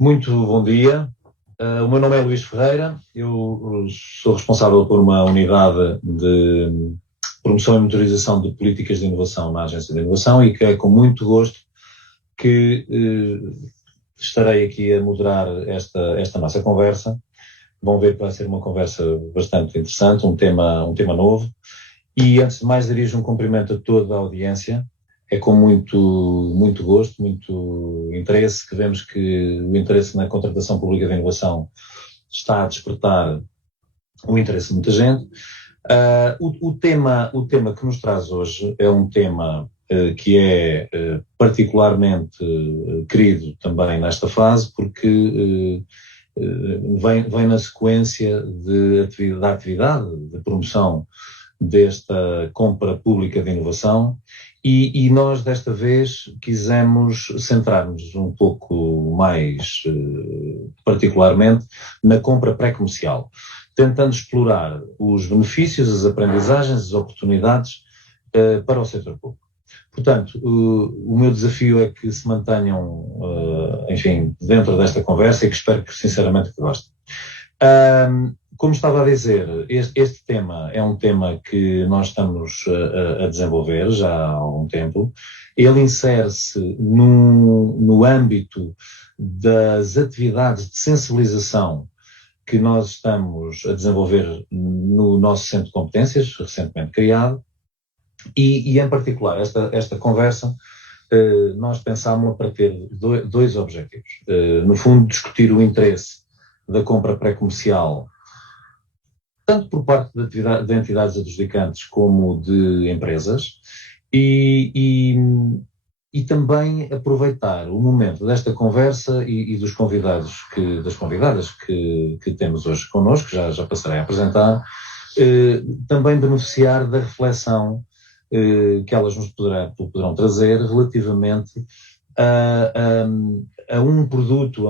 Muito bom dia. O meu nome é Luís Ferreira, eu sou responsável por uma unidade de promoção e monitorização de políticas de inovação na Agência de Inovação e que é com muito gosto que estarei aqui a moderar esta nossa conversa. Vão ver que vai ser uma conversa bastante interessante, um tema novo. E antes de mais dirijo um cumprimento a toda a audiência. É com muito gosto, muito interesse que vemos que o interesse na contratação pública de inovação está a despertar o interesse de muita gente. O tema que nos traz hoje é um tema que é particularmente querido também nesta fase, porque vem na sequência da atividade de promoção desta compra pública de inovação e nós desta vez quisemos centrar-nos um pouco mais particularmente na compra pré-comercial, tentando explorar os benefícios, as aprendizagens, as oportunidades para o setor público. Portanto, o meu desafio é que se mantenham, enfim, dentro desta conversa e que espero que sinceramente que gostem. Como estava a dizer, este tema é um tema que nós estamos a desenvolver já há algum tempo. Ele insere-se no âmbito das atividades de sensibilização que nós estamos a desenvolver no nosso Centro de Competências, recentemente criado, e em particular esta conversa nós pensámos para ter dois objetivos. No fundo, discutir o interesse da compra pré-comercial tanto por parte de entidades adjudicantes como de empresas, e também aproveitar o momento desta conversa e dos convidados das convidadas que temos hoje connosco, já passarei a apresentar, também beneficiar da reflexão que elas nos poderão trazer relativamente a um produto,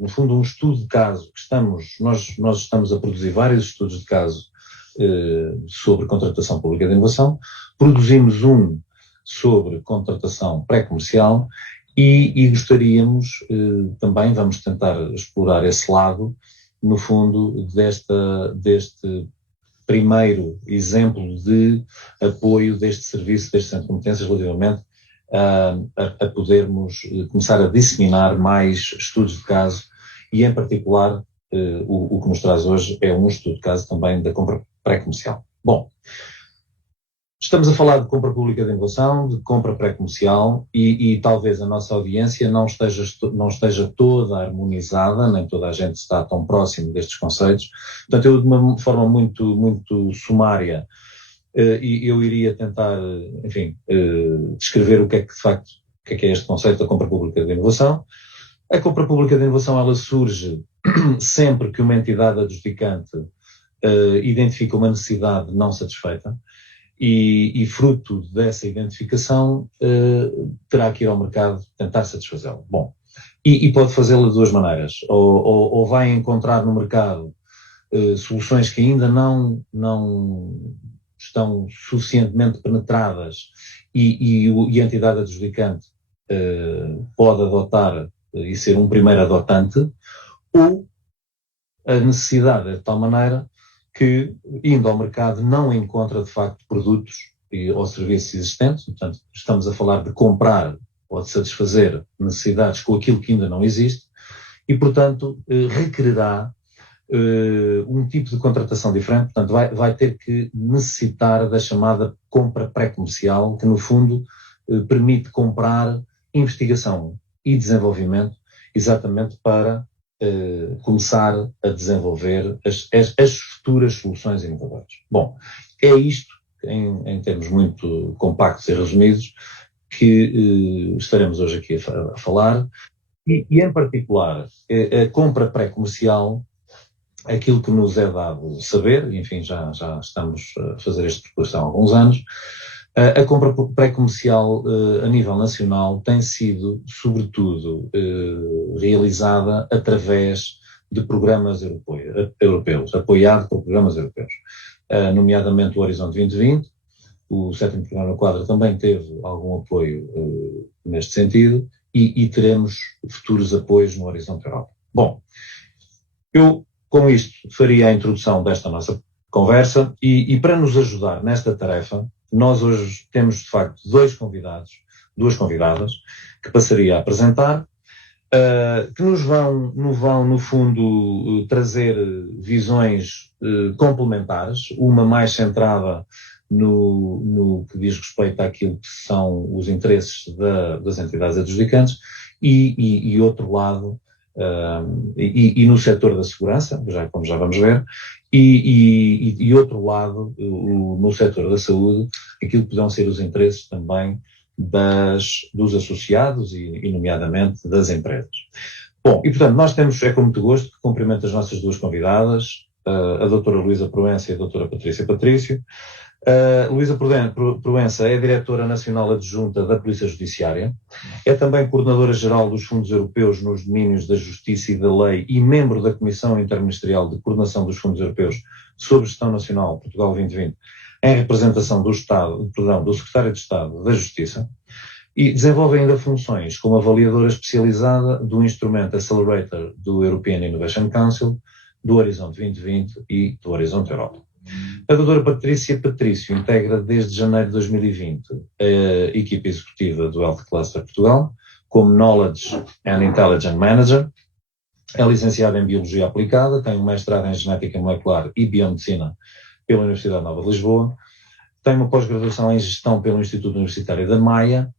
no fundo, um estudo de caso que nós estamos a produzir vários estudos de caso sobre contratação pública de inovação. Produzimos um sobre contratação pré-comercial e gostaríamos também, vamos tentar explorar esse lado, no fundo, deste primeiro exemplo de apoio deste serviço, deste Centro de Competências, relativamente a podermos começar a disseminar mais estudos de caso e, em particular, o que nos traz hoje é um estudo de caso também da compra pré-comercial. Bom, estamos a falar de compra pública de inovação, de compra pré-comercial e talvez a nossa audiência não esteja toda harmonizada, nem toda a gente está tão próximo destes conceitos. Portanto, eu de uma forma muito sumária eu iria tentar, enfim, descrever o que é que de facto, o que é este conceito da compra pública de inovação. A compra pública de inovação, ela surge sempre que uma entidade adjudicante identifica uma necessidade não satisfeita e fruto dessa identificação terá que ir ao mercado tentar satisfazê-la. Bom, e pode fazê-lo de duas maneiras. Ou vai encontrar no mercado soluções que ainda não estão suficientemente penetradas e a entidade adjudicante pode adotar e ser um primeiro adotante, ou a necessidade é de tal maneira que, indo ao mercado, não encontra de facto produtos ou serviços existentes. Portanto, estamos a falar de comprar ou de satisfazer necessidades com aquilo que ainda não existe e, portanto, requererá um tipo de contratação diferente. Portanto, vai ter que necessitar da chamada compra pré-comercial, que no fundo permite comprar investigação e desenvolvimento exatamente para começar a desenvolver as futuras soluções inovadoras. Bom, é isto, em termos muito compactos e resumidos, que estaremos hoje aqui a falar. E em particular, a compra pré-comercial, aquilo que nos é dado saber, enfim, já estamos a fazer este percurso há alguns anos, a compra pré-comercial a nível nacional tem sido, sobretudo, realizada através de programas europeus, apoiado por programas europeus, nomeadamente o Horizonte 2020. O 7º Programa Quadro também teve algum apoio neste sentido e teremos futuros apoios no Horizonte Europa. Bom, eu com isto faria a introdução desta nossa conversa e para nos ajudar nesta tarefa, nós hoje temos de facto duas convidadas, que passaria a apresentar, que nos vão, no fundo, trazer visões complementares, uma mais centrada no que diz respeito àquilo que são os interesses das entidades adjudicantes e outro lado, e no setor da segurança, como já vamos ver, e outro lado, no setor da saúde, aquilo que poderão ser os interesses também dos associados e nomeadamente das empresas. Bom, e portanto nós temos, é com muito gosto que cumprimento as nossas duas convidadas, a doutora Luísa Proença e a doutora Patrícia Patrício. Luísa Proença é diretora nacional adjunta da Polícia Judiciária, é também coordenadora-geral dos fundos europeus nos domínios da justiça e da lei e membro da Comissão Interministerial de Coordenação dos Fundos Europeus sobre Gestão Nacional Portugal 2020, em representação do Secretário de Estado da Justiça, e desenvolve ainda funções como avaliadora especializada do instrumento Accelerator do European Innovation Council, do Horizonte 2020 e do Horizonte Europa. A doutora Patrícia Patrício integra desde janeiro de 2020 a equipa executiva do Health Cluster Portugal como Knowledge and Intelligence Manager. É licenciada em Biologia Aplicada, tem um mestrado em Genética Molecular e Biomedicina pela Universidade Nova de Lisboa, tem uma pós-graduação em Gestão pelo Instituto Universitário da Maia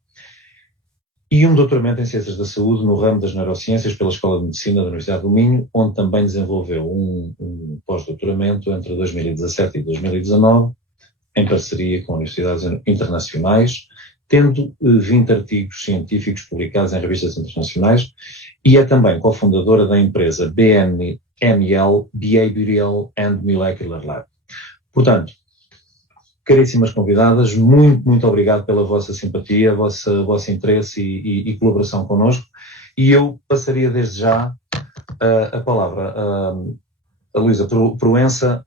e um doutoramento em Ciências da Saúde no ramo das Neurociências pela Escola de Medicina da Universidade do Minho, onde também desenvolveu um pós-doutoramento entre 2017 e 2019, em parceria com universidades internacionais, tendo 20 artigos científicos publicados em revistas internacionais, e é também cofundadora da empresa BML, Behavioral and Molecular Lab. Portanto, caríssimas convidadas, muito obrigado pela vossa simpatia, vosso interesse e colaboração connosco. E eu passaria desde já a palavra a Luísa Proença,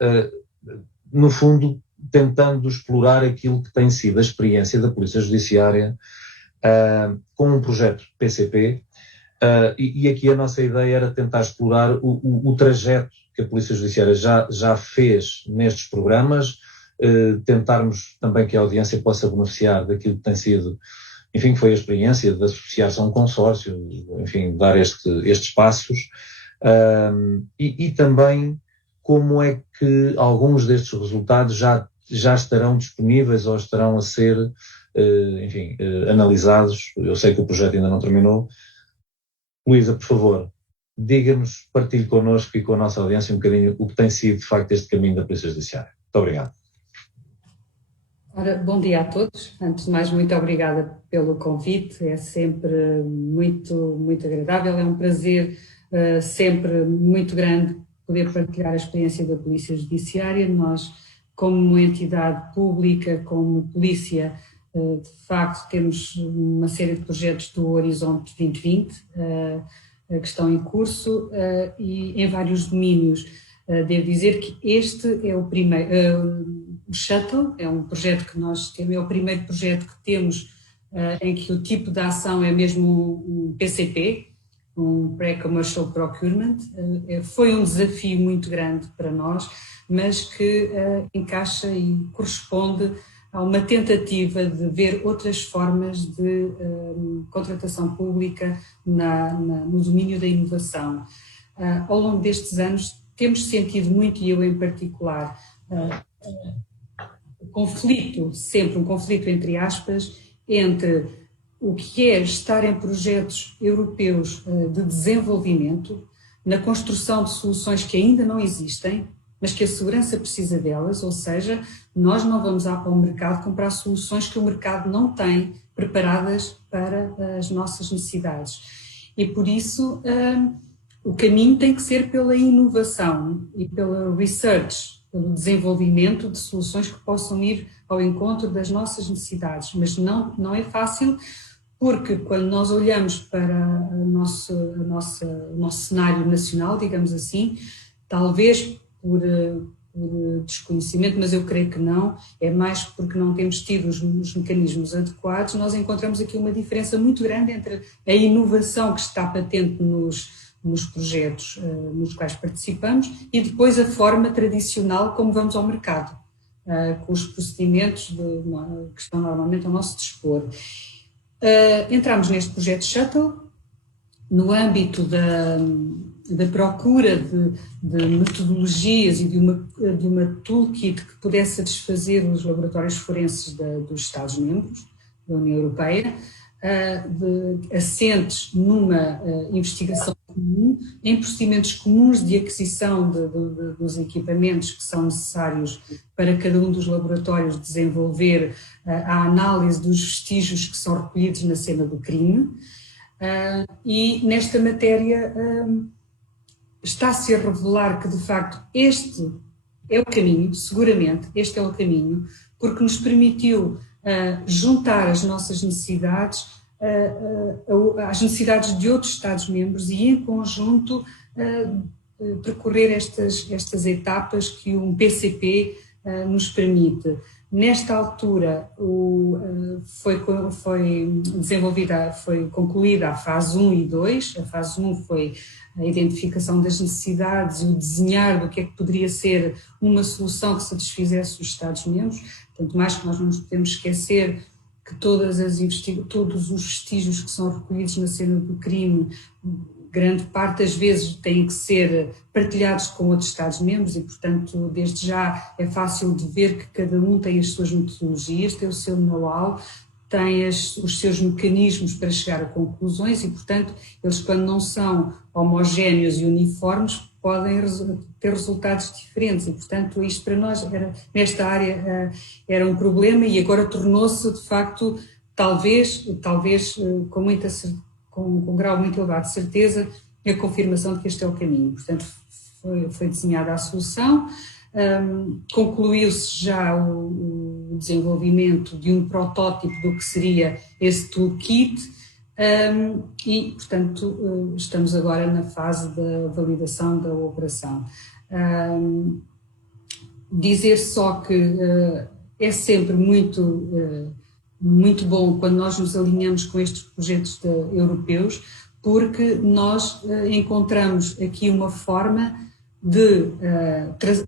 no fundo, tentando explorar aquilo que tem sido a experiência da Polícia Judiciária com um projeto PCP, e aqui a nossa ideia era tentar explorar o trajeto que a Polícia Judiciária já fez nestes programas, tentarmos também que a audiência possa beneficiar daquilo que tem sido, enfim, que foi a experiência de associar-se a um consórcio, enfim, dar estes passos, e também como é que alguns destes resultados já estarão disponíveis ou estarão a ser, enfim, analisados. Eu sei que o projeto ainda não terminou. Luísa, por favor, diga-nos, partilhe connosco e com a nossa audiência um bocadinho o que tem sido, de facto, este caminho da Polícia Judiciária. Muito obrigado. Ora, bom dia a todos. Antes de mais, muito obrigada pelo convite. É sempre muito agradável. É um prazer sempre muito grande poder partilhar a experiência da Polícia Judiciária. Nós, como entidade pública, como polícia, de facto temos uma série de projetos do Horizonte 2020 que estão em curso e em vários domínios. Devo dizer que este é o primeiro, o Shuttle é um projeto que nós temos, é o primeiro projeto que temos em que o tipo de ação é mesmo um PCP, um Pre-Commercial Procurement. Foi um desafio muito grande para nós, mas que encaixa e corresponde a uma tentativa de ver outras formas de contratação pública no domínio da inovação. Ao longo destes anos temos sentido muito, e eu em particular, um conflito entre aspas, entre o que é estar em projetos europeus de desenvolvimento, na construção de soluções que ainda não existem, mas que a segurança precisa delas, ou seja, nós não vamos ao mercado comprar soluções que o mercado não tem preparadas para as nossas necessidades. E por isso o caminho tem que ser pela inovação e pela research, pelo desenvolvimento de soluções que possam ir ao encontro das nossas necessidades, mas não é fácil, porque quando nós olhamos para o nosso cenário nacional, digamos assim, talvez desconhecimento, mas eu creio que não, é mais porque não temos tido os mecanismos adequados. Nós encontramos aqui uma diferença muito grande entre a inovação que está patente nos projetos nos quais participamos e depois a forma tradicional como vamos ao mercado, com os procedimentos que estão normalmente ao nosso dispor. Entramos neste projeto Shuttle, no âmbito da procura de metodologias e de uma toolkit que pudesse satisfazer os laboratórios forenses dos Estados-membros da União Europeia, assentes numa investigação comum, em procedimentos comuns de aquisição dos equipamentos que são necessários para cada um dos laboratórios desenvolver a análise dos vestígios que são recolhidos na cena do crime. E nesta matéria está-se a revelar que, de facto, este é o caminho, seguramente, este é o caminho, porque nos permitiu juntar as nossas necessidades às necessidades de outros Estados-membros e, em conjunto, percorrer estas etapas que um PCP nos permite. Nesta altura foi concluída a fase 1 e 2. A fase 1 foi a identificação das necessidades e o desenhar do que é que poderia ser uma solução que satisfizesse os Estados-membros. Tanto mais que nós não nos podemos esquecer que todos os vestígios que são recolhidos na cena do crime, grande parte das vezes têm que ser partilhados com outros Estados-membros e, portanto, desde já é fácil de ver que cada um tem as suas metodologias, tem o seu know-how, tem os seus mecanismos para chegar a conclusões e, portanto, eles, quando não são homogéneos e uniformes, podem ter resultados diferentes e, portanto, isto para nós, nesta área, era um problema e agora tornou-se, de facto, talvez com um grau muito elevado de certeza, a confirmação de que este é o caminho. Portanto, foi desenhada a solução, concluiu-se já o desenvolvimento de um protótipo do que seria esse toolkit e, portanto, estamos agora na fase da validação da operação. Dizer só que é sempre muito bom quando nós nos alinhamos com estes projetos europeus, porque nós encontramos aqui uma forma de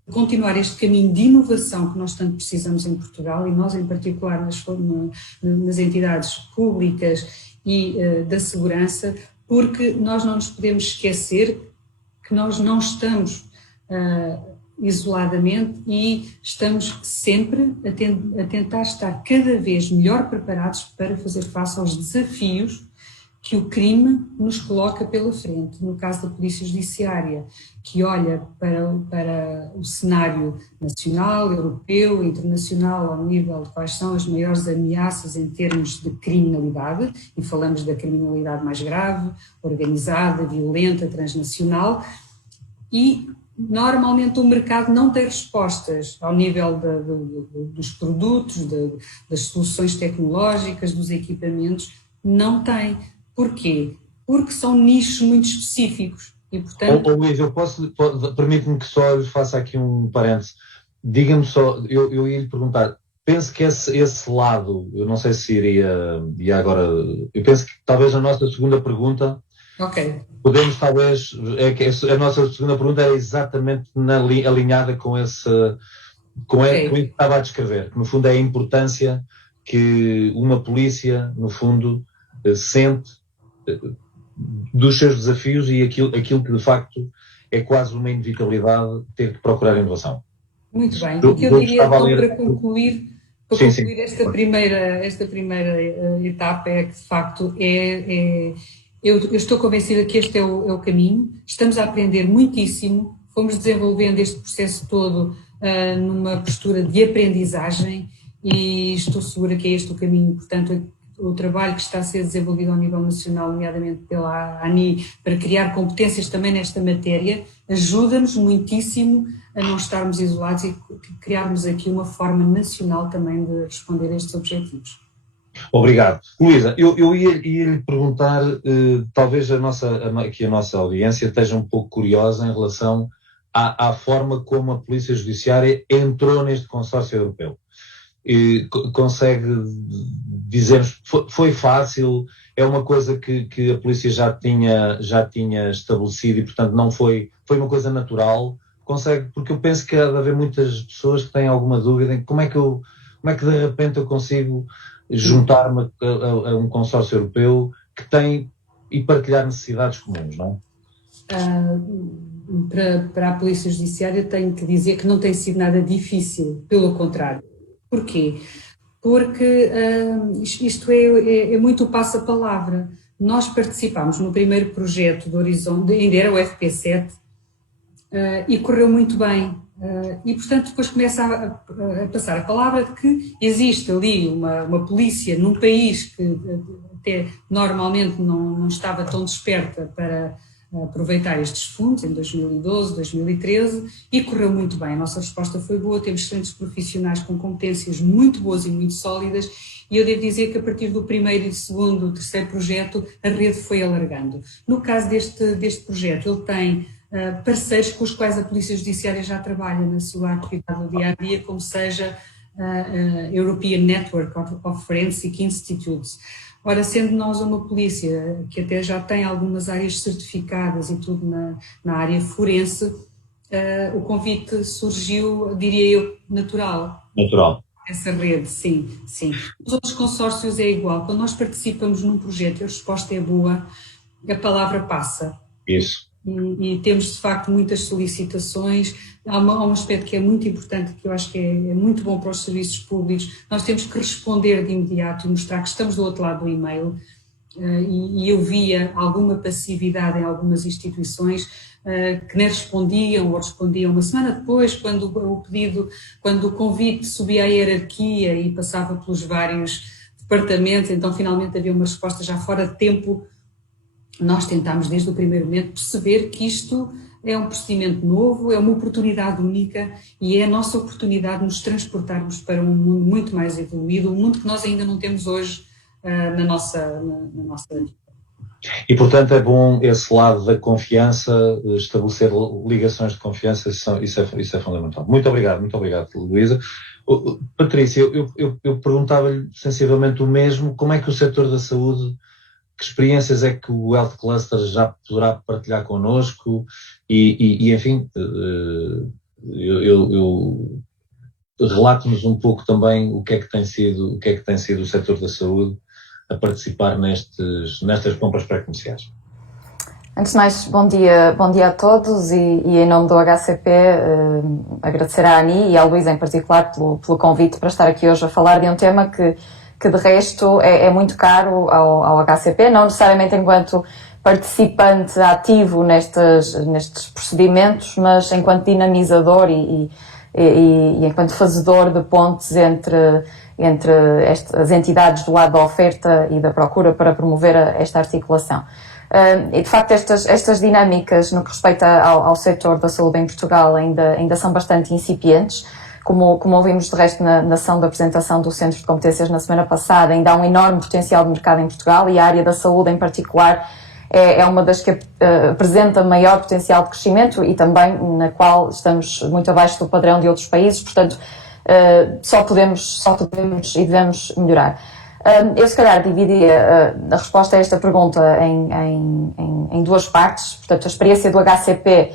continuar este caminho de inovação que nós tanto precisamos em Portugal e nós em particular nas entidades públicas e da segurança, porque nós não nos podemos esquecer que nós não estamos isoladamente e estamos sempre a tentar estar cada vez melhor preparados para fazer face aos desafios que o crime nos coloca pela frente. No caso da Polícia Judiciária, que olha para o cenário nacional, europeu, internacional, ao nível de quais são as maiores ameaças em termos de criminalidade, e falamos da criminalidade mais grave, organizada, violenta, transnacional, e normalmente o mercado não tem respostas ao nível dos produtos, das soluções tecnológicas, dos equipamentos, não tem. Porquê? Porque são nichos muito específicos e, portanto... Luís, permite-me que só lhe faça aqui um parêntese. Diga-me só, eu ia lhe perguntar, penso que esse lado, eu não sei se iria agora, eu penso que talvez a nossa segunda pergunta... Ok. Podemos talvez, a nossa segunda pergunta era exatamente alinhada com isso que estava a descrever, que no fundo é a importância que uma polícia, no fundo, sente dos seus desafios e aquilo que de facto é quase uma inevitabilidade ter que procurar inovação. Muito bem, o que eu diria então para concluir esta primeira etapa é que de facto eu estou convencida que este é o caminho, estamos a aprender muitíssimo, fomos desenvolvendo este processo todo numa postura de aprendizagem e estou segura que é este o caminho, portanto o trabalho que está a ser desenvolvido ao nível nacional, nomeadamente pela ANI, para criar competências também nesta matéria, ajuda-nos muitíssimo a não estarmos isolados e criarmos aqui uma forma nacional também de responder a estes objetivos. Obrigado. Luísa, eu ia lhe perguntar, talvez aqui a nossa audiência esteja um pouco curiosa em relação à forma como a Polícia Judiciária entrou neste consórcio europeu. E consegue dizer-nos, foi fácil, é uma coisa que a polícia já tinha estabelecido e, portanto, não foi uma coisa natural. Consegue, porque eu penso que há de haver muitas pessoas que têm alguma dúvida em como é que de repente eu consigo juntar-me a um consórcio europeu que tem e partilhar necessidades comuns, não é? Para a Polícia Judiciária tenho que dizer que não tem sido nada difícil, pelo contrário. Porquê? Porque isto é muito o passo-a-palavra. Nós participámos no primeiro projeto do Horizonte, ainda era o FP7, e correu muito bem. E, portanto, depois começa a passar a palavra de que existe ali uma polícia num país que até normalmente não estava tão desperta para aproveitar estes fundos, em 2012, 2013, e correu muito bem. A nossa resposta foi boa, temos excelentes profissionais com competências muito boas e muito sólidas, e eu devo dizer que a partir do primeiro e segundo, terceiro projeto, a rede foi alargando. No caso deste projeto, ele tem parceiros com os quais a Polícia Judiciária já trabalha na sua atividade do dia-a-dia, como seja a European Network of Forensic Institutes. Ora, sendo nós uma polícia que até já tem algumas áreas certificadas e tudo na área forense, o convite surgiu, diria eu, natural. Natural. Essa rede, sim. Os outros consórcios é igual. Quando nós participamos num projeto e a resposta é boa, a palavra passa. Isso. E temos, de facto, muitas solicitações. Há um aspecto que é muito importante, que eu acho que é muito bom para os serviços públicos. Nós temos que responder de imediato e mostrar que estamos do outro lado do e-mail. E eu via alguma passividade em algumas instituições que nem respondiam ou respondiam uma semana depois, quando o convite subia a hierarquia e passava pelos vários departamentos, então finalmente havia uma resposta já fora de tempo. Nós tentámos desde o primeiro momento perceber que isto é um procedimento novo, é uma oportunidade única e é a nossa oportunidade de nos transportarmos para um mundo muito mais evoluído, um mundo que nós ainda não temos hoje na nossa vida. E, portanto, é bom esse lado da confiança, estabelecer ligações de confiança, isso é fundamental. Muito obrigado, Luísa. Patrícia, eu perguntava-lhe sensivelmente o mesmo, como é que o setor da saúde, que experiências é que o Health Cluster já poderá partilhar connosco e enfim, relate-nos um pouco também o que é que tem sido o setor da saúde a participar nestas compras pré-comerciais. Antes de mais, bom dia a todos e em nome do HCP agradecer à Ani e à Luísa em particular pelo convite para estar aqui hoje a falar de um tema que de resto é muito caro ao HCP, não necessariamente enquanto participante ativo nestes procedimentos, mas enquanto dinamizador e enquanto fazedor de pontes entre as entidades do lado da oferta e da procura para promover esta articulação. E de facto estas dinâmicas no que respeita ao setor da saúde em Portugal ainda são bastante incipientes. Como ouvimos de resto na ação da apresentação do Centro de Competências na semana passada, ainda há um enorme potencial de mercado em Portugal e a área da saúde em particular é uma das que apresenta maior potencial de crescimento e também na qual estamos muito abaixo do padrão de outros países, portanto só podemos e devemos melhorar. Eu se calhar dividia a resposta a esta pergunta em duas partes, portanto a experiência do HCP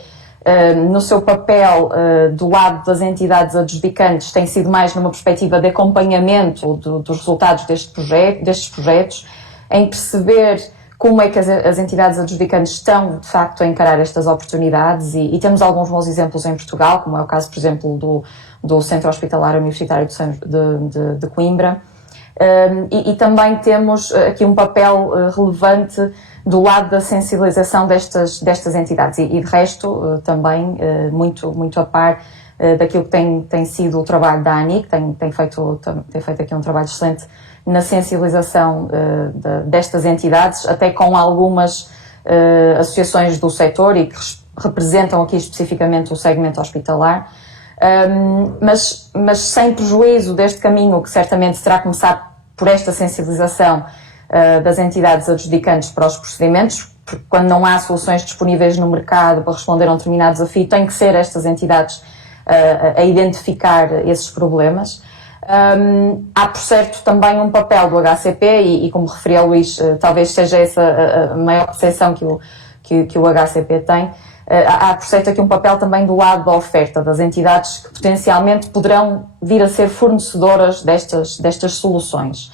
no seu papel do lado das entidades adjudicantes tem sido mais numa perspectiva de acompanhamento dos resultados destes projetos, em perceber como é que as entidades adjudicantes estão de facto a encarar estas oportunidades e temos alguns bons exemplos em Portugal, como é o caso, por exemplo, do Centro Hospitalar Universitário de Coimbra. E também temos aqui um papel relevante do lado da sensibilização destas entidades e de resto também muito a par daquilo que tem sido o trabalho da ANI, que tem feito aqui um trabalho excelente na sensibilização destas entidades, até com algumas associações do setor e que representam aqui especificamente o segmento hospitalar. Mas sem prejuízo deste caminho que certamente terá começado por esta sensibilização das entidades adjudicantes para os procedimentos, porque quando não há soluções disponíveis no mercado para responder a um determinado desafio, tem que ser estas entidades a identificar esses problemas. Há, por certo, também um papel do HCP, e como referia o Luís, talvez seja essa a maior percepção que o HCP tem. Há, por certo, aqui um papel também do lado da oferta, das entidades que potencialmente poderão vir a ser fornecedoras destas soluções.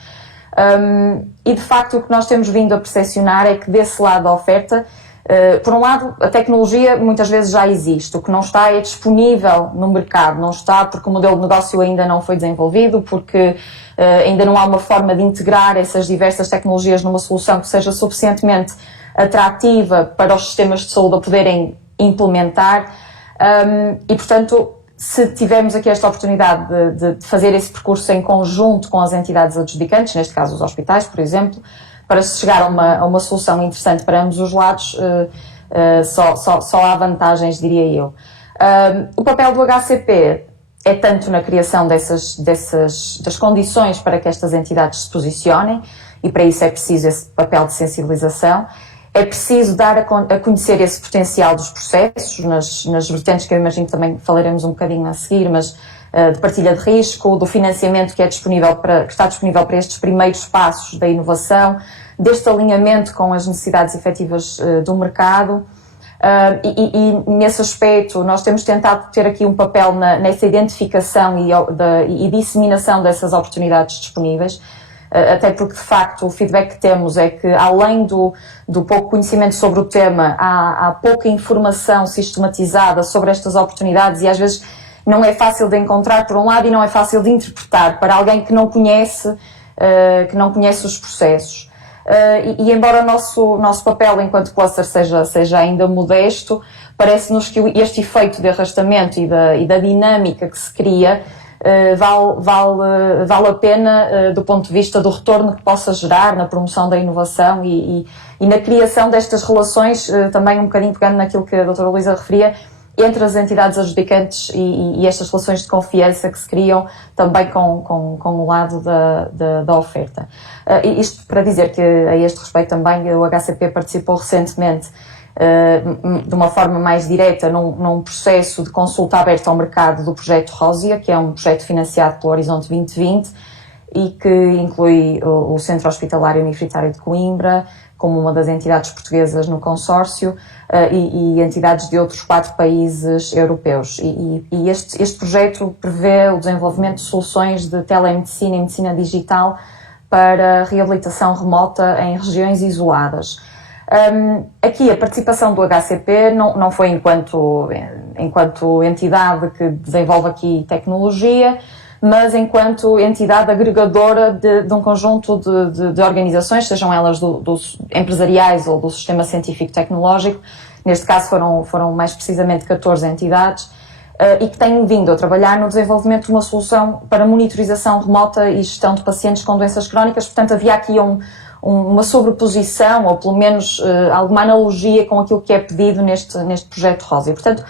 E, de facto, o que nós temos vindo a percepcionar é que, desse lado da oferta, por um lado, a tecnologia muitas vezes já existe, o que não está é disponível no mercado, não está porque o modelo de negócio ainda não foi desenvolvido, porque ainda não há uma forma de integrar essas diversas tecnologias numa solução que seja suficientemente atrativa para os sistemas de saúde a poderem implementar, e, portanto, se tivermos aqui esta oportunidade de fazer esse percurso em conjunto com as entidades adjudicantes, neste caso os hospitais, por exemplo, para se chegar a uma solução interessante para ambos os lados, só há vantagens, diria eu. O papel do HCP é tanto na criação das condições para que estas entidades se posicionem, e para isso é preciso esse papel de sensibilização. É preciso dar a conhecer esse potencial dos processos, nas vertentes que eu imagino que também falaremos um bocadinho a seguir, mas de partilha de risco, do financiamento que está disponível para estes primeiros passos da inovação, deste alinhamento com as necessidades efetivas do mercado. E nesse aspecto nós temos tentado ter aqui um papel nessa identificação e disseminação dessas oportunidades disponíveis, até porque, de facto, o feedback que temos é que, além do pouco conhecimento sobre o tema, há pouca informação sistematizada sobre estas oportunidades, e às vezes não é fácil de encontrar, por um lado, e não é fácil de interpretar para alguém que não conhece os processos. E embora o nosso papel enquanto cluster seja ainda modesto, parece-nos que este efeito de arrastamento e da dinâmica que se cria vale a pena do ponto de vista do retorno que possa gerar na promoção da inovação e na criação destas relações, também um bocadinho pegando naquilo que a doutora Luísa referia, entre as entidades adjudicantes e estas relações de confiança que se criam também com o lado da oferta. Isto para dizer que, a este respeito também, o HCP participou recentemente de uma forma mais direta num processo de consulta aberta ao mercado do projeto Rósia, que é um projeto financiado pelo Horizonte 2020 e que inclui o Centro Hospitalar Universitário de Coimbra como uma das entidades portuguesas no consórcio, e entidades de outros 4 países europeus. E este projeto prevê o desenvolvimento de soluções de telemedicina e medicina digital para reabilitação remota em regiões isoladas. Aqui a participação do HCP não foi enquanto entidade que desenvolve aqui tecnologia, mas enquanto entidade agregadora de um conjunto de organizações, sejam elas dos empresariais ou do sistema científico-tecnológico. Neste caso foram mais precisamente 14 entidades, e que têm vindo a trabalhar no desenvolvimento de uma solução para monitorização remota e gestão de pacientes com doenças crónicas. Portanto, havia aqui uma sobreposição, ou pelo menos alguma analogia com aquilo que é pedido neste projeto Rósia. Portanto,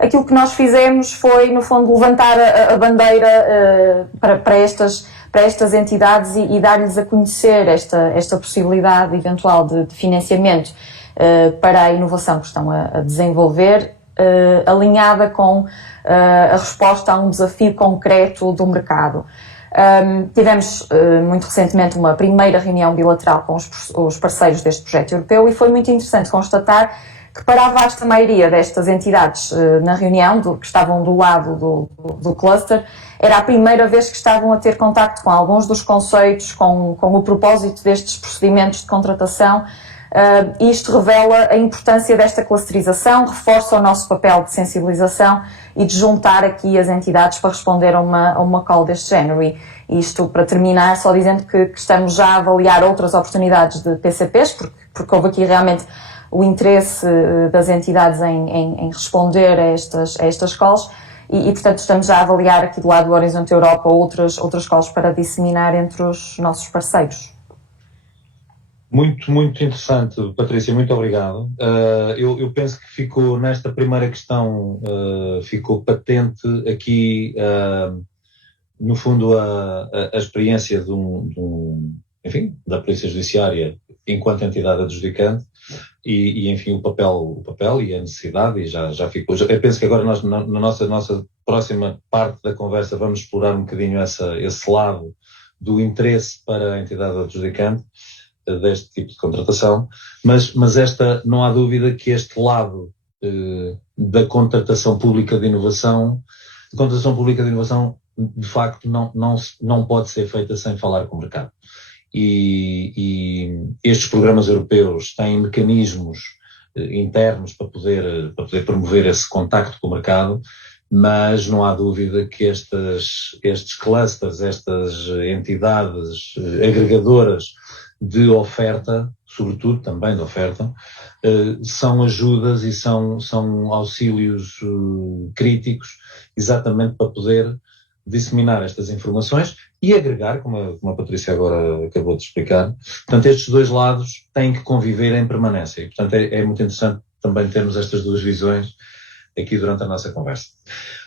aquilo que nós fizemos foi, no fundo, levantar a bandeira para estas entidades e dar-lhes a conhecer esta possibilidade eventual de financiamento para a inovação que estão a desenvolver, alinhada com a resposta a um desafio concreto do mercado. Tivemos muito recentemente uma primeira reunião bilateral com os parceiros deste projeto europeu, e foi muito interessante constatar que, para a vasta maioria destas entidades na reunião, que estavam do lado do cluster, era a primeira vez que estavam a ter contacto com alguns dos conceitos, com o propósito destes procedimentos de contratação. E isto revela a importância desta clusterização, reforça o nosso papel de sensibilização e de juntar aqui as entidades para responder a uma call deste género. E isto, para terminar, só dizendo que estamos já a avaliar outras oportunidades de PCPs, porque houve aqui realmente o interesse das entidades em responder a estas calls, e portanto estamos já a avaliar aqui do lado do Horizonte Europa outras calls para disseminar entre os nossos parceiros. Muito, muito interessante, Patrícia, muito obrigado. Eu penso que ficou, nesta primeira questão, ficou patente aqui, no fundo, a experiência enfim, da Polícia Judiciária enquanto entidade adjudicante, enfim, o papel e a necessidade, e já ficou. Eu penso que agora nós, na nossa próxima parte da conversa, vamos explorar um bocadinho esse lado do interesse para a entidade adjudicante deste tipo de contratação, mas não há dúvida que este lado da contratação pública de inovação, de facto, não pode ser feita sem falar com o mercado. E estes programas europeus têm mecanismos internos para poder promover esse contacto com o mercado, mas não há dúvida que estes clusters, estas entidades agregadoras de oferta, sobretudo também de oferta, são ajudas e são auxílios críticos exatamente para poder disseminar estas informações e agregar, como a Patrícia agora acabou de explicar. Portanto, estes dois lados têm que conviver em permanência e, portanto, é muito interessante também termos estas duas visões aqui durante a nossa conversa.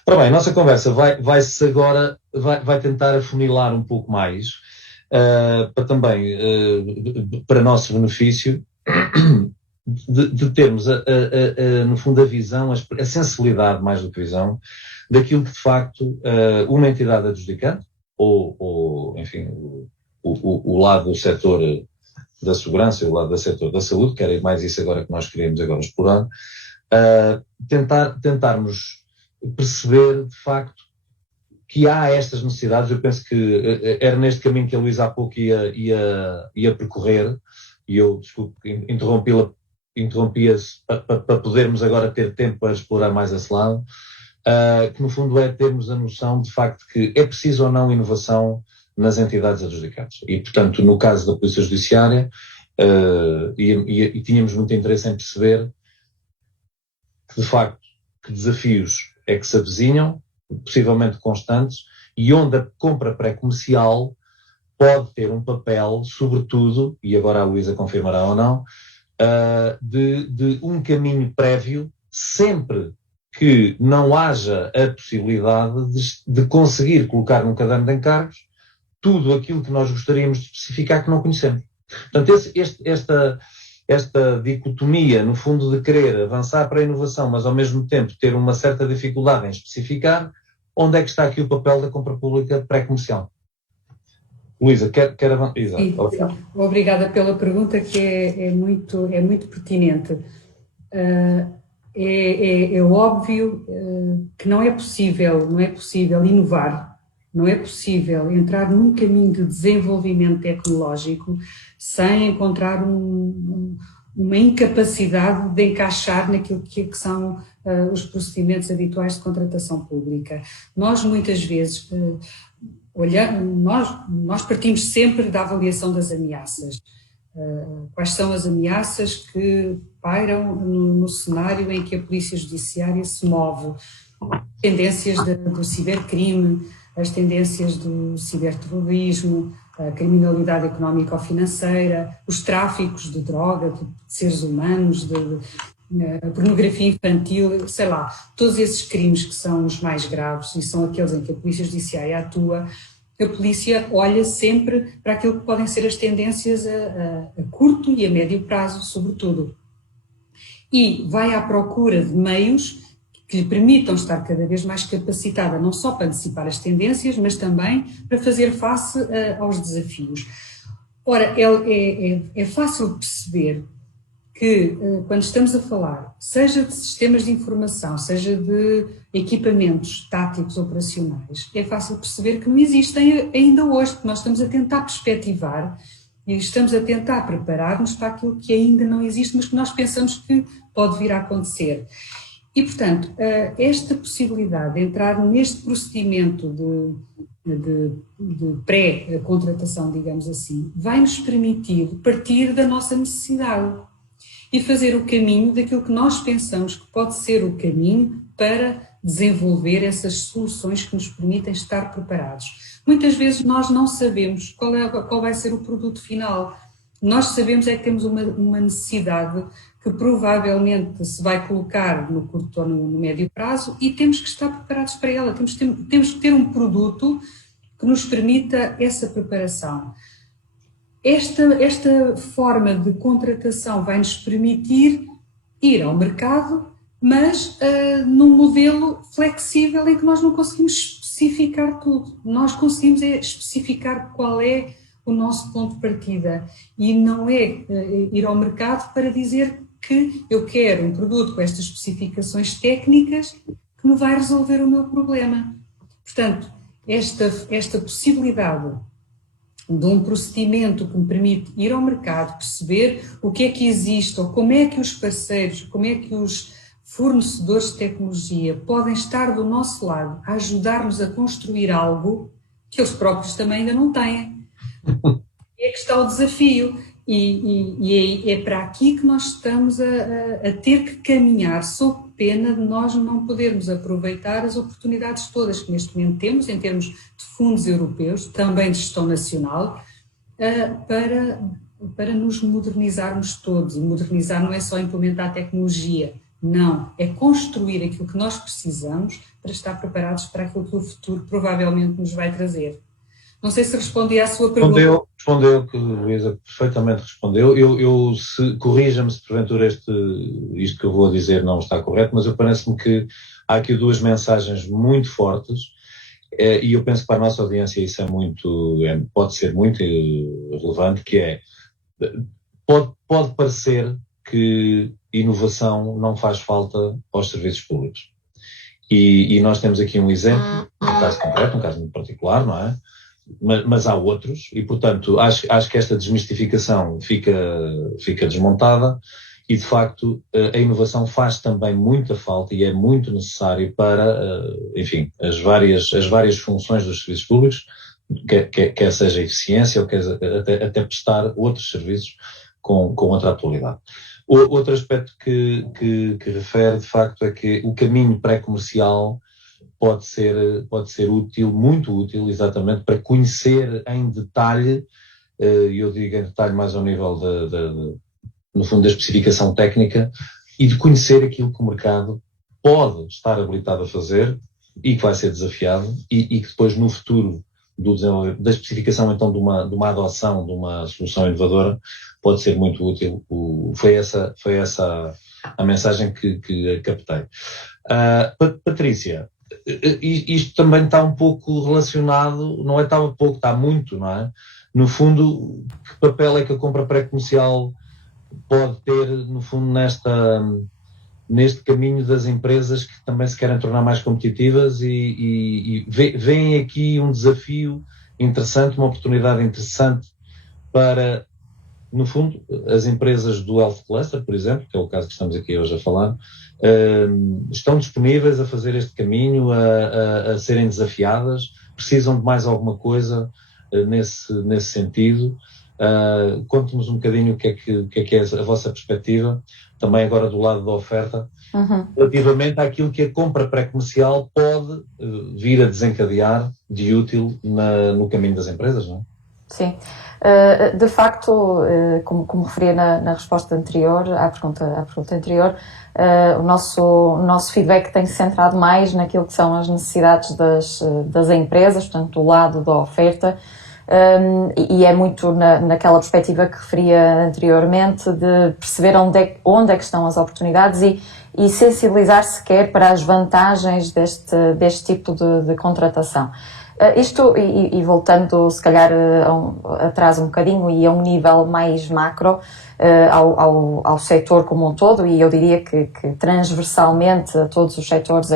Ora bem, a nossa conversa vai tentar afunilar um pouco mais, para também, para nosso benefício, de termos, no fundo, a visão, a sensibilidade, mais do que visão, daquilo que, de facto, uma entidade adjudicante, ou enfim, o lado do setor da segurança e o lado do setor da saúde, que era mais isso agora que nós queríamos agora explorar, tentarmos perceber, de facto, que há estas necessidades. Eu penso que era neste caminho que a Luísa há pouco ia percorrer, e eu, desculpe, interrompia-se para podermos agora ter tempo para explorar mais esse lado, que no fundo é termos a noção de facto que é preciso ou não inovação nas entidades adjudicantes. E, portanto, no caso da Polícia Judiciária, e tínhamos muito interesse em perceber que, de facto, que desafios é que se avizinham, possivelmente constantes, e onde a compra pré-comercial pode ter um papel, sobretudo, e agora a Luísa confirmará ou não, de um caminho prévio, sempre que não haja a possibilidade de conseguir colocar num caderno de encargos tudo aquilo que nós gostaríamos de especificar que não conhecemos. Portanto, esta dicotomia, no fundo, de querer avançar para a inovação, mas ao mesmo tempo ter uma certa dificuldade em especificar, onde é que está aqui o papel da compra pública pré-comercial? Luísa, quer avançar? Exato. Obrigada pela pergunta, que é muito pertinente. É óbvio que não é possível inovar, não é possível entrar num caminho de desenvolvimento tecnológico sem encontrar uma incapacidade de encaixar naquilo que são os procedimentos habituais de contratação pública. Nós, muitas vezes, nós partimos sempre da avaliação das ameaças. Quais são as ameaças que pairam no cenário em que a Polícia Judiciária se move? Tendências do cibercrime, as tendências do ciberterrorismo, a criminalidade económico-financeira, os tráficos de droga, de seres humanos, a pornografia infantil, sei lá, todos esses crimes que são os mais graves e são aqueles em que a Polícia Judiciária atua. A polícia olha sempre para aquilo que podem ser as tendências a curto e a médio prazo, sobretudo. E vai à procura de meios que lhe permitam estar cada vez mais capacitada, não só para antecipar as tendências, mas também para fazer face aos desafios. Ora, é fácil perceber que, quando estamos a falar, seja de sistemas de informação, seja de equipamentos táticos operacionais, é fácil perceber que não existem ainda hoje, porque nós estamos a tentar perspectivar e estamos a tentar preparar-nos para aquilo que ainda não existe, mas que nós pensamos que pode vir a acontecer. E, portanto, esta possibilidade de entrar neste procedimento de pré-contratação, digamos assim, vai nos permitir partir da nossa necessidade e fazer o caminho daquilo que nós pensamos que pode ser o caminho para desenvolver essas soluções que nos permitem estar preparados. Muitas vezes nós não sabemos qual vai ser o produto final. Nós sabemos é que temos uma necessidade que provavelmente se vai colocar no curto ou no médio prazo e temos que estar preparados para ela. Temos que ter um produto que nos permita essa preparação. esta forma de contratação vai nos permitir ir ao mercado, mas num modelo flexível em que nós não conseguimos especificar tudo. Nós conseguimos especificar qual é o nosso ponto de partida e não é ir ao mercado para dizer que eu quero um produto com estas especificações técnicas que me vai resolver o meu problema. Portanto, esta possibilidade de um procedimento que me permite ir ao mercado, perceber o que é que existe ou como é que os parceiros, como é que os fornecedores de tecnologia podem estar do nosso lado a ajudar-nos a construir algo que eles próprios também ainda não têm. É que está o desafio e é para aqui que nós estamos a ter que caminhar, sob pena de nós não podermos aproveitar as oportunidades todas que neste momento temos em termos de fundos europeus, também de gestão nacional, para nos modernizarmos todos. E modernizar não é só implementar tecnologia, não, é construir aquilo que nós precisamos para estar preparados para aquilo que o futuro provavelmente nos vai trazer. Não sei se respondi à sua pergunta. Respondeu, que Luísa perfeitamente respondeu. Corrija-me se porventura isto que eu vou dizer não está correto, mas parece-me que há aqui duas mensagens muito fortes, e eu penso que para a nossa audiência isso pode ser muito relevante, que é, pode parecer que inovação não faz falta aos serviços públicos. E nós temos aqui um exemplo, um caso concreto, um caso muito particular, não é? Mas há outros, e portanto acho que esta desmistificação fica desmontada, e de facto a inovação faz também muita falta e é muito necessário para, enfim, as várias funções dos serviços públicos, quer seja eficiência ou quer até prestar outros serviços com outra atualidade. Outro aspecto que refere, de facto, é que o caminho pré-comercial pode ser útil, muito útil, exatamente, para conhecer em detalhe, eu digo em detalhe mais ao nível no fundo, da especificação técnica, e de conhecer aquilo que o mercado pode estar habilitado a fazer e que vai ser desafiado, e que depois, no futuro da especificação, então, de uma adoção de uma solução inovadora, pode ser muito útil. Foi essa a mensagem que captei. Patrícia, isto também está um pouco relacionado, não é está um pouco, está muito, não é? No fundo, que papel é que a compra pré-comercial pode ter, no fundo, neste caminho das empresas que também se querem tornar mais competitivas e veem aqui um desafio interessante, uma oportunidade interessante para, no fundo, as empresas do Health Cluster, por exemplo, que é o caso que estamos aqui hoje a falar, estão disponíveis a fazer este caminho, a serem desafiadas, precisam de mais alguma coisa nesse sentido. Conte-nos um bocadinho o que é a vossa perspectiva, também agora do lado da oferta, relativamente àquilo que a compra pré-comercial pode vir a desencadear de útil no caminho das empresas, não é? Sim. De facto, como referia na resposta anterior, à pergunta anterior, o nosso feedback tem se centrado mais naquilo que são as necessidades das empresas, portanto, do lado da oferta, e é muito naquela perspectiva que referia anteriormente, de perceber onde é que estão as oportunidades e sensibilizar-se quer para as vantagens deste tipo de contratação. Isto, e voltando se calhar atrás um bocadinho e a um nível mais macro, ao setor como um todo, e eu diria que transversalmente a todos os setores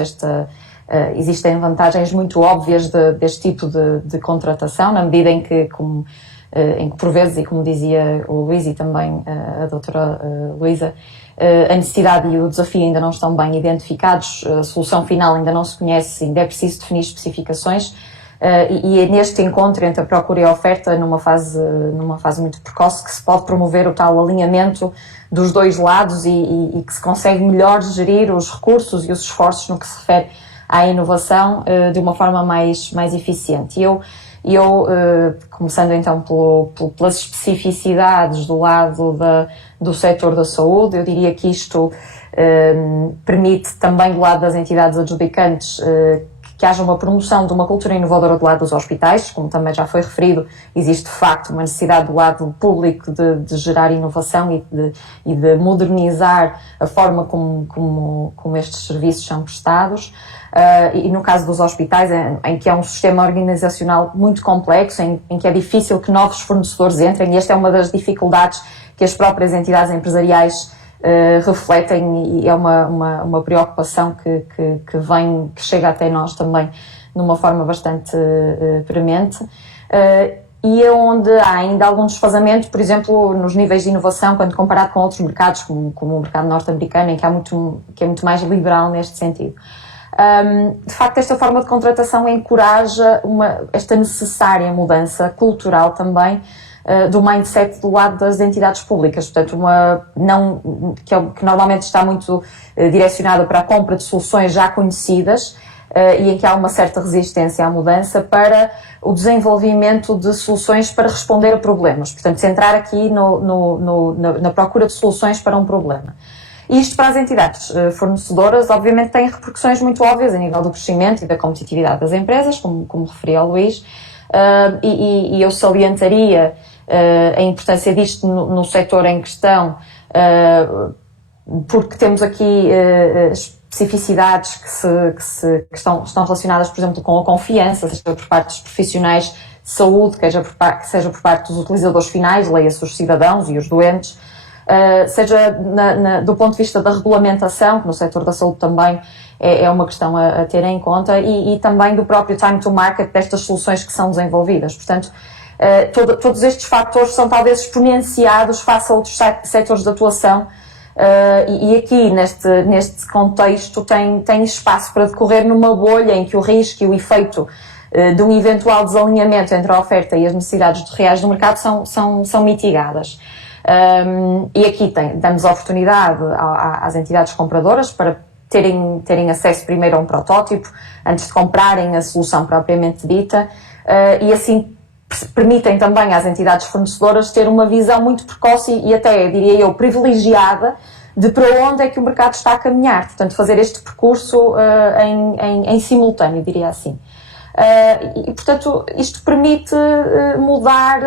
existem vantagens muito óbvias deste tipo de contratação, na medida em que por vezes, e como dizia o Luís e também a doutora Luísa, a necessidade e o desafio ainda não estão bem identificados, a solução final ainda não se conhece, ainda é preciso definir especificações, e é neste encontro entre a procura e a oferta, numa fase muito precoce, que se pode promover o tal alinhamento dos dois lados e que se consegue melhor gerir os recursos e os esforços no que se refere à inovação de uma forma mais eficiente. E eu começando então pelas especificidades do lado do setor da saúde, eu diria que isto permite também do lado das entidades adjudicantes que haja uma promoção de uma cultura inovadora do lado dos hospitais, como também já foi referido, existe de facto uma necessidade do lado público de gerar inovação e de modernizar a forma como estes serviços são prestados. E no caso dos hospitais, em que é um sistema organizacional muito complexo, em que é difícil que novos fornecedores entrem, e esta é uma das dificuldades que as próprias entidades empresariais refletem, e é uma preocupação que chega até nós também numa forma bastante premente. E é onde há ainda algum desfazamento, por exemplo, nos níveis de inovação, quando comparado com outros mercados, como o mercado norte-americano, em que é muito mais liberal neste sentido. De facto, esta forma de contratação encoraja esta necessária mudança cultural também do mindset do lado das entidades públicas, portanto, que normalmente está muito direcionada para a compra de soluções já conhecidas e em que há uma certa resistência à mudança, para o desenvolvimento de soluções para responder a problemas, portanto, centrar aqui na procura de soluções para um problema. E isto para as entidades fornecedoras, obviamente, tem repercussões muito óbvias a nível do crescimento e da competitividade das empresas, como referia o Luís, e eu salientaria a importância disto no setor em questão, porque temos aqui especificidades que estão relacionadas, por exemplo, com a confiança, seja por parte dos profissionais de saúde, seja por parte dos utilizadores finais, leia-se os cidadãos e os doentes, seja do ponto de vista da regulamentação, que no setor da saúde também é uma questão a ter em conta, e também do próprio time to market destas soluções que são desenvolvidas. Portanto, todos estes fatores são talvez exponenciados face a outros setores de atuação, e aqui neste contexto tem espaço para decorrer numa bolha em que o risco e o efeito de um eventual desalinhamento entre a oferta e as necessidades reais do mercado são mitigadas. E aqui damos oportunidade às entidades compradoras para terem acesso primeiro a um protótipo, antes de comprarem a solução propriamente dita, e assim permitem também às entidades fornecedoras ter uma visão muito precoce e até, diria eu, privilegiada de para onde é que o mercado está a caminhar. Portanto, fazer este percurso em simultâneo, diria assim. E, portanto, isto permite mudar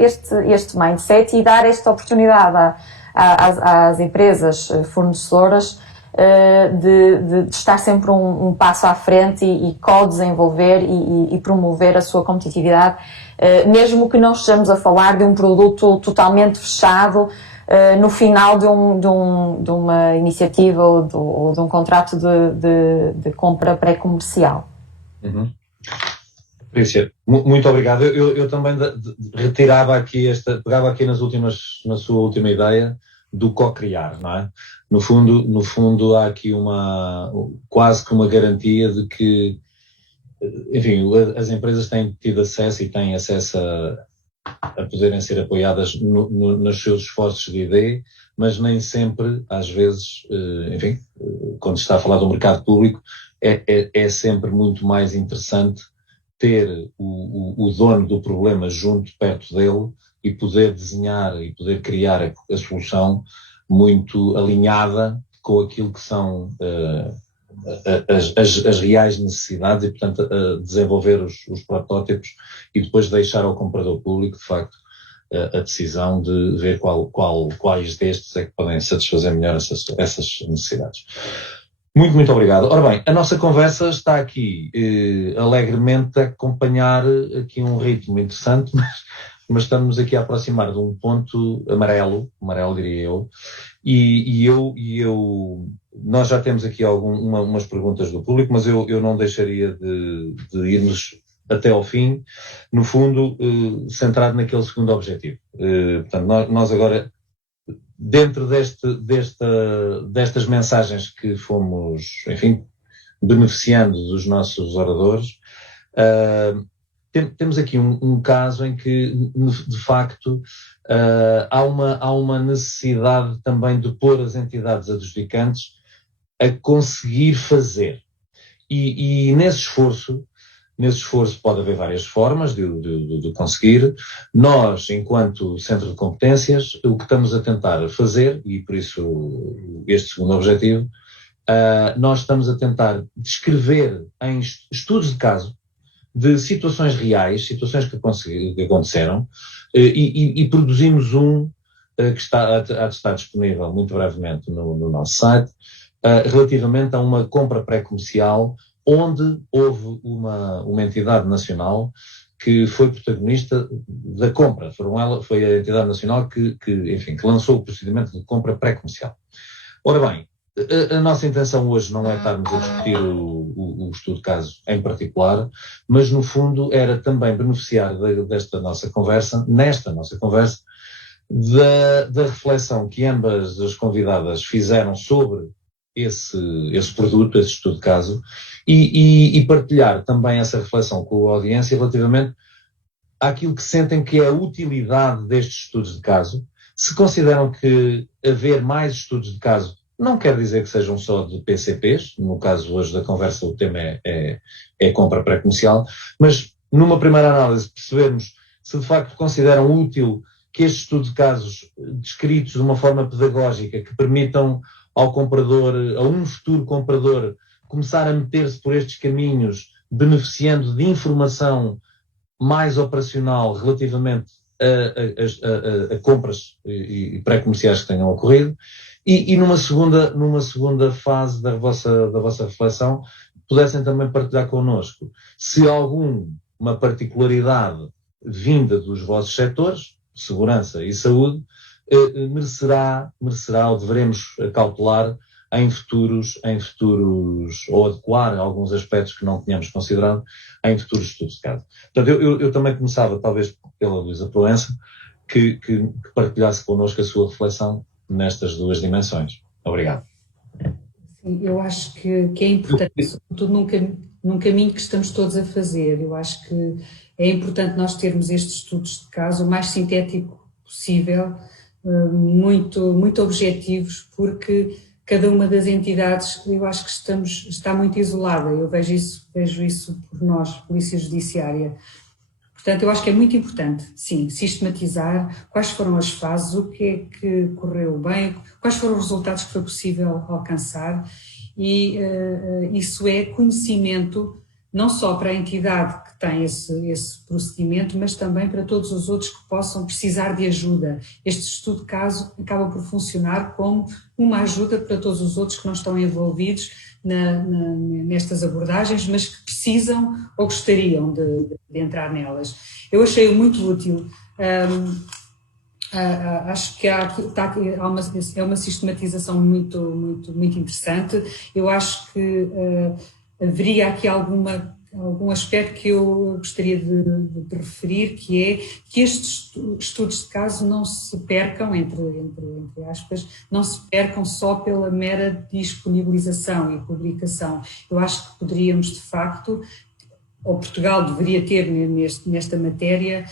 este mindset e dar esta oportunidade às empresas fornecedoras de estar sempre um passo à frente e co-desenvolver e promover a sua competitividade, mesmo que não estejamos a falar de um produto totalmente fechado no final de uma iniciativa ou de um contrato de compra pré-comercial. Uhum. Patrícia, muito obrigado. Eu também retirava aqui pegava aqui na sua última ideia do co-criar, não é? No fundo há aqui quase que uma garantia de que, enfim, as empresas têm tido acesso e têm acesso a poderem ser apoiadas nos seus esforços de ID, mas nem sempre, às vezes, enfim, quando se está a falar do mercado público, é sempre muito mais interessante ter o dono do problema junto, perto dele, e poder desenhar e poder criar a solução muito alinhada com aquilo que são as reais necessidades, e, portanto, desenvolver os protótipos e depois deixar ao comprador público, de facto, a decisão de ver quais destes é que podem satisfazer melhor essas necessidades. Muito, muito obrigado. Ora bem, a nossa conversa está aqui alegremente a acompanhar aqui um ritmo interessante, mas estamos aqui a aproximar de um ponto amarelo diria eu, nós já temos aqui umas perguntas do público, mas eu não deixaria de irmos até ao fim, no fundo, centrado naquele segundo objetivo. Portanto, nós agora, dentro destas mensagens que fomos, enfim, beneficiando dos nossos oradores, temos aqui um caso em que, de facto, há uma necessidade também de pôr as entidades adjudicantes a conseguir fazer. E nesse esforço pode haver várias formas de conseguir. Nós, enquanto Centro de Competências, o que estamos a tentar fazer, e por isso este segundo objetivo, Nós estamos a tentar descrever em estudos de caso de situações reais, situações que aconteceram, e produzimos um que há de estar disponível muito brevemente no nosso site, relativamente a uma compra pré-comercial, onde houve uma entidade nacional que foi protagonista da compra. Foi a entidade nacional que lançou o procedimento de compra pré-comercial. Ora bem, a nossa intenção hoje não é estarmos a discutir o estudo de caso em particular, mas no fundo era também beneficiar nesta nossa conversa, da reflexão que ambas as convidadas fizeram sobre esse produto, esse estudo de caso, e partilhar também essa reflexão com a audiência relativamente àquilo que sentem que é a utilidade destes estudos de caso. Se consideram que haver mais estudos de caso não quer dizer que sejam só de PCPs, no caso hoje da conversa o tema é compra pré-comercial, mas numa primeira análise percebermos se de facto consideram útil que este estudo de casos descritos de uma forma pedagógica que permitam ao comprador, a um futuro comprador, começar a meter-se por estes caminhos, beneficiando de informação mais operacional relativamente a compras e pré-comerciais que tenham ocorrido, e numa segunda fase da vossa reflexão, pudessem também partilhar connosco se alguma particularidade vinda dos vossos setores, segurança e saúde, merecerá ou deveremos cautelar em futuros, ou adequar alguns aspectos que não tínhamos considerado em futuros estudos de caso. Portanto, eu também começava, talvez pela Luísa Proença, que partilhasse connosco a sua reflexão nestas duas dimensões. Obrigado. Sim, eu acho que é importante, sobretudo num caminho que estamos todos a fazer. Eu acho que é importante nós termos estes estudos de caso o mais sintético possível, muito objetivos, porque cada uma das entidades, eu acho que está muito isolada. Eu vejo isso por nós, Polícia Judiciária. Portanto, eu acho que é muito importante, sim, sistematizar quais foram as fases, o que é que correu bem, quais foram os resultados que foi possível alcançar, e isso é conhecimento não só para a entidade que tem esse procedimento, mas também para todos os outros que possam precisar de ajuda. Este estudo de caso acaba por funcionar como uma ajuda para todos os outros que não estão envolvidos nestas abordagens, mas que precisam ou gostariam de entrar nelas. Eu achei-o muito útil. Acho que é uma sistematização muito interessante. Eu acho que haveria aqui algum aspecto que eu gostaria de referir, que é que estes estudos de caso não se percam, entre aspas, não se percam só pela mera disponibilização e publicação. Eu acho que poderíamos, de facto, ou Portugal deveria ter nesta matéria,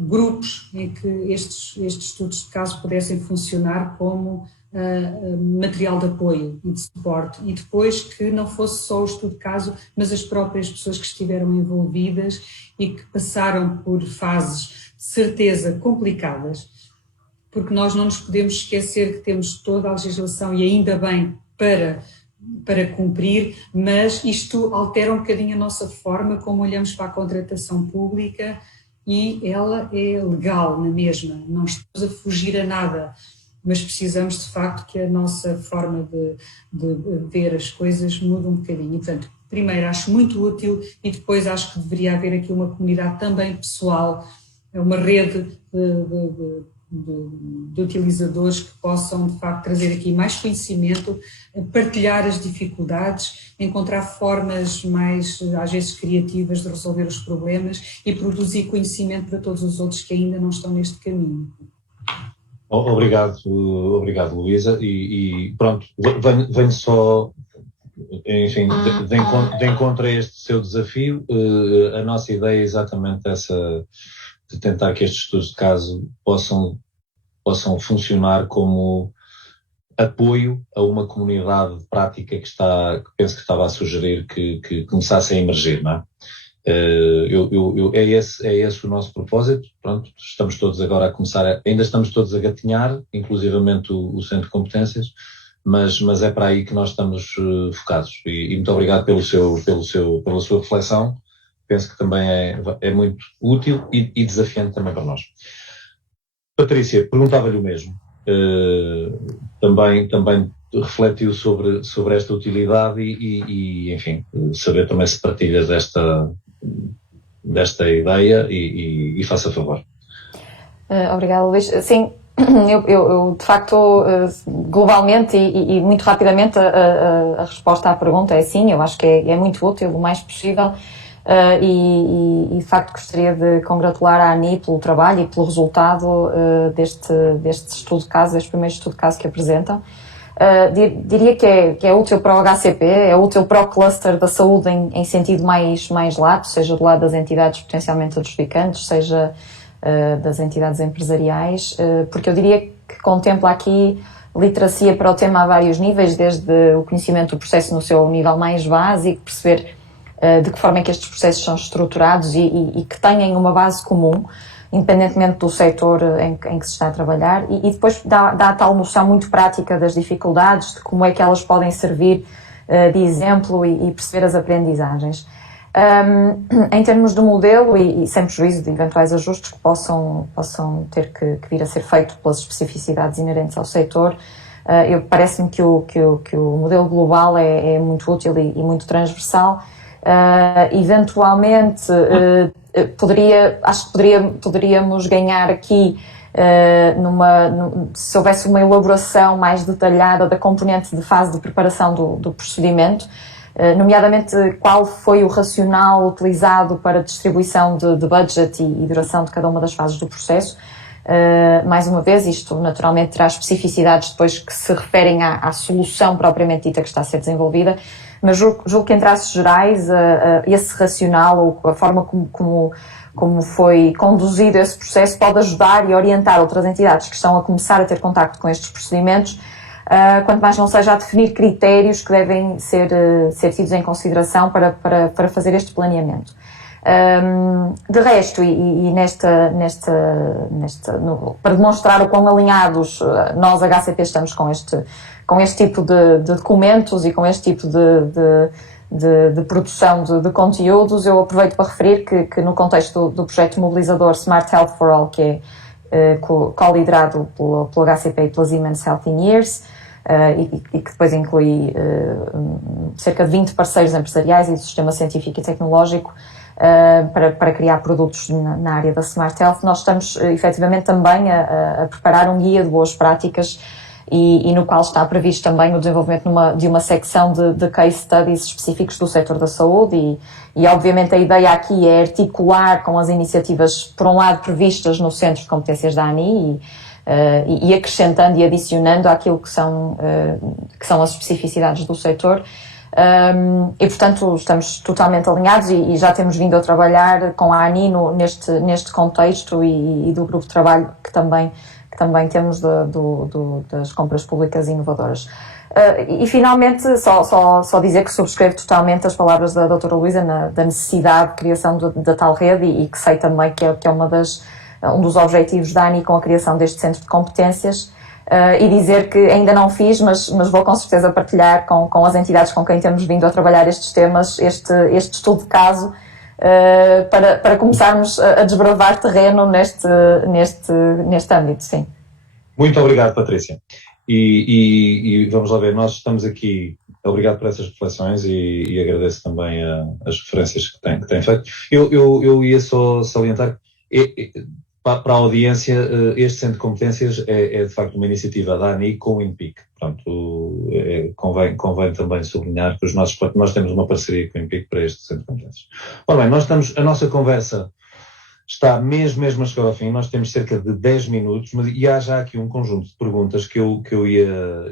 grupos em que estes estudos de caso pudessem funcionar como material de apoio e de suporte, e depois que não fosse só o estudo de caso, mas as próprias pessoas que estiveram envolvidas e que passaram por fases de certeza complicadas, porque nós não nos podemos esquecer que temos toda a legislação, e ainda bem, para cumprir, mas isto altera um bocadinho a nossa forma como olhamos para a contratação pública, e ela é legal na mesma, não estamos a fugir a nada, mas precisamos de facto que a nossa forma de ver as coisas mude um bocadinho. E, portanto, primeiro acho muito útil, e depois acho que deveria haver aqui uma comunidade também pessoal, uma rede de utilizadores que possam de facto trazer aqui mais conhecimento, partilhar as dificuldades, encontrar formas mais, às vezes, criativas de resolver os problemas e produzir conhecimento para todos os outros que ainda não estão neste caminho. Obrigado, Luísa, e pronto, venho só, enfim, de encontro a este seu desafio. A nossa ideia é exatamente essa, de tentar que estes estudos de caso possam funcionar como apoio a uma comunidade prática que penso que estava a sugerir que começasse a emergir, não é? É esse o nosso propósito. Pronto, estamos todos agora ainda estamos todos a gatinhar, inclusivamente o Centro de Competências, mas é para aí que nós estamos focados. E muito obrigado pela sua reflexão. Penso que também é muito útil e desafiante também para nós. Patrícia, perguntava-lhe o mesmo. Também refletiu sobre esta utilidade e, enfim, saber também se partilha desta ideia e faça favor. Obrigada, Luís. Sim, eu de facto, globalmente e muito rapidamente, a resposta à pergunta é sim. Eu acho que é muito útil, o mais possível. E de facto gostaria de congratular a ANI pelo trabalho e pelo resultado deste estudo de caso, deste primeiro estudo de caso que apresentam. Diria que é útil para o HCP, é útil para o cluster da saúde em sentido mais lato, seja do lado das entidades potencialmente adjudicantes, seja das entidades empresariais, porque eu diria que contempla aqui literacia para o tema a vários níveis, desde o conhecimento do processo no seu nível mais básico, perceber de que forma é que estes processos são estruturados e que tenham uma base comum, independentemente do setor em que se está a trabalhar, e depois dá a tal noção muito prática das dificuldades, de como é que elas podem servir de exemplo e perceber as aprendizagens. Em termos do modelo, e sem prejuízo de eventuais ajustes que possam ter que vir a ser feito pelas especificidades inerentes ao setor, parece-me que o modelo global é muito útil e muito transversal. Eventualmente, acho que poderíamos ganhar aqui se houvesse uma elaboração mais detalhada da componente de fase de preparação do procedimento, nomeadamente qual foi o racional utilizado para a distribuição de budget e duração de cada uma das fases do processo. Mais uma vez, isto naturalmente terá especificidades depois que se referem à solução propriamente dita que está a ser desenvolvida, mas julgo que em traços gerais esse racional ou a forma como foi conduzido esse processo pode ajudar e orientar outras entidades que estão a começar a ter contacto com estes procedimentos, quanto mais não seja a definir critérios que devem ser tidos em consideração para fazer este planeamento. De resto, para demonstrar o quão alinhados nós, HCP, estamos com este tipo de documentos e com este tipo de produção de conteúdos, eu aproveito para referir que no contexto do projeto mobilizador Smart Health for All, que é co-liderado pelo HCP e pela Siemens Healthineers, e que depois inclui cerca de 20 parceiros empresariais e do sistema científico e tecnológico, para criar produtos na área da Smart Health. Nós estamos efetivamente também a preparar um guia de boas práticas e no qual está previsto também o desenvolvimento de uma secção de case studies específicos do setor da saúde e obviamente a ideia aqui é articular com as iniciativas, por um lado, previstas no Centro de Competências da ANI e acrescentando e adicionando àquilo que são as especificidades do setor. E portanto estamos totalmente alinhados e já temos vindo a trabalhar com a ANI neste contexto e do grupo de trabalho que também temos das compras públicas inovadoras. E finalmente só dizer que subscrevo totalmente as palavras da doutora Luísa da necessidade de criação da tal rede e que sei também que é um dos objetivos da ANI com a criação deste centro de competências. E dizer que ainda não fiz, mas vou com certeza partilhar com as entidades com quem temos vindo a trabalhar estes temas, este estudo de caso, para começarmos a desbravar terreno neste âmbito, sim. Muito obrigado, Patrícia. E vamos lá ver, nós estamos aqui, obrigado por essas reflexões e agradeço também as referências que tem feito. Eu ia só salientar para a audiência, este Centro de Competências é de facto uma iniciativa da ANI com o INPIC. Portanto, convém também sublinhar que nós temos uma parceria com o INPIC para este Centro de Competências. Ora bem, a nossa conversa está mesmo a chegar ao fim, nós temos cerca de 10 minutos, e há já aqui um conjunto de perguntas que eu ia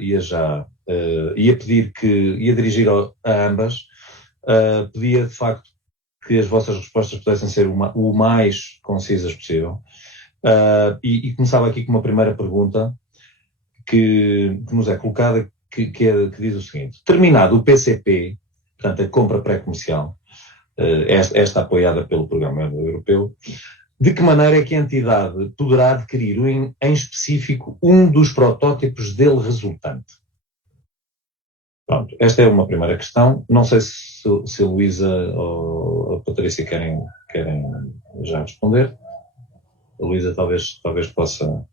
pedir ia dirigir a ambas, pedia de facto que as vossas respostas pudessem ser o mais concisas possível. E começava aqui com uma primeira pergunta que nos é colocada, que diz o seguinte: terminado o PCP, portanto a compra pré-comercial, esta apoiada pelo Programa Europeu, de que maneira é que a entidade poderá adquirir em específico um dos protótipos dele resultante? Pronto, esta é uma primeira questão. Não sei se a Luísa ou a Patrícia querem já responder. A Luísa talvez possa...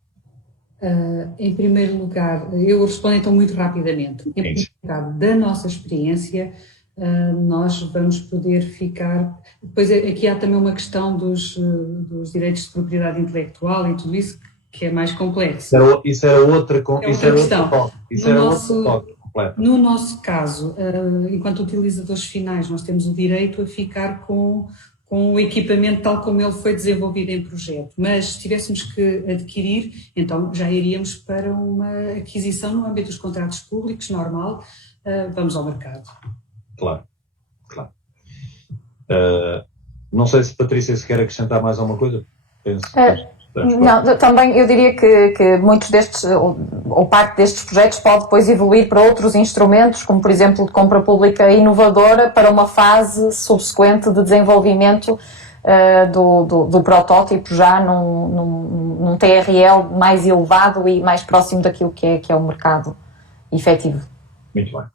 Em primeiro lugar, eu respondo então muito rapidamente. Em primeiro lugar, da nossa experiência, nós vamos poder ficar... Depois aqui há também uma questão dos direitos de propriedade intelectual e tudo isso, que é mais complexo. Isso era outra questão. No nosso caso, enquanto utilizadores finais, nós temos o direito a ficar com o equipamento tal como ele foi desenvolvido em projeto, mas se tivéssemos que adquirir, então já iríamos para uma aquisição no âmbito dos contratos públicos, normal, vamos ao mercado. Claro. Não sei se Patrícia se quer acrescentar mais alguma coisa. Não, também eu diria que muitos destes, ou parte destes projetos pode depois evoluir para outros instrumentos, como por exemplo de compra pública inovadora, para uma fase subsequente de desenvolvimento do protótipo já num TRL mais elevado e mais próximo daquilo que é o mercado efetivo. Muito bem.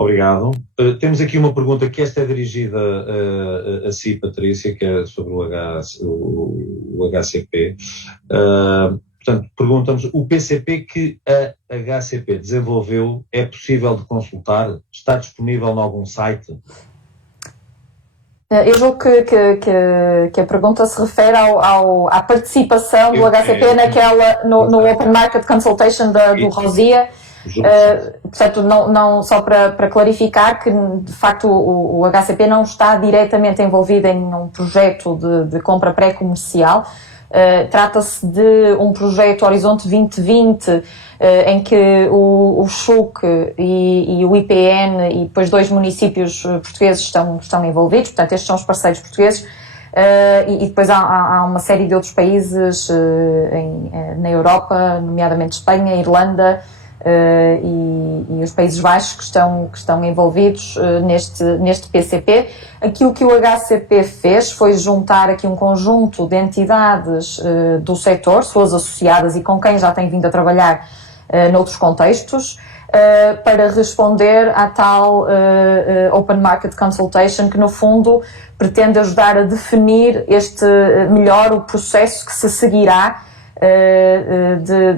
Obrigado. Temos aqui uma pergunta que esta é dirigida a si, Patrícia, que é sobre o HCP. Portanto, perguntamos, o PCP que a HCP desenvolveu é possível de consultar? Está disponível em algum site? Eu julgo que a pergunta se refere à participação do HCP no Open Market Consultation do Rosia. Portanto, não, só para clarificar que, de facto, o HCP não está diretamente envolvido em um projeto de compra pré-comercial. Trata-se de um projeto Horizonte 2020, em que o SHUC e o IPN e depois 2 municípios portugueses estão envolvidos. Portanto, estes são os parceiros portugueses. E depois há uma série de outros países na Europa, nomeadamente Espanha, Irlanda, e os Países Baixos que estão envolvidos neste PCP. Aquilo que o HCP fez foi juntar aqui um conjunto de entidades do setor, suas associadas e com quem já tem vindo a trabalhar noutros contextos, para responder à tal Open Market Consultation, que no fundo pretende ajudar a definir melhor o processo que se seguirá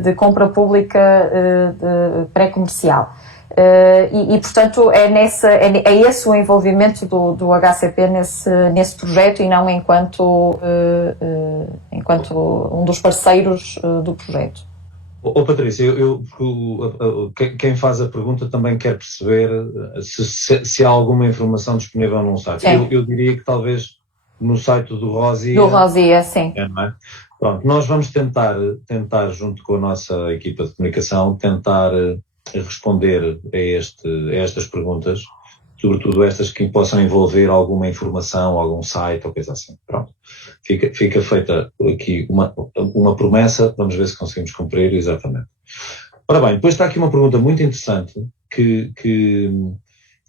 de compra pública pré-comercial. E portanto, é esse o envolvimento do HCP nesse projeto e não enquanto um dos parceiros do projeto. Patrícia, quem faz a pergunta também quer perceber se há alguma informação disponível num site. Eu diria que talvez no site do Rosia. Do Rosia, sim. Não é? Pronto, nós vamos tentar, junto com a nossa equipa de comunicação, tentar responder a estas perguntas, sobretudo estas que possam envolver alguma informação, algum site ou coisa assim. Pronto. Fica feita aqui uma promessa, vamos ver se conseguimos cumprir exatamente. Ora bem, depois está aqui uma pergunta muito interessante, que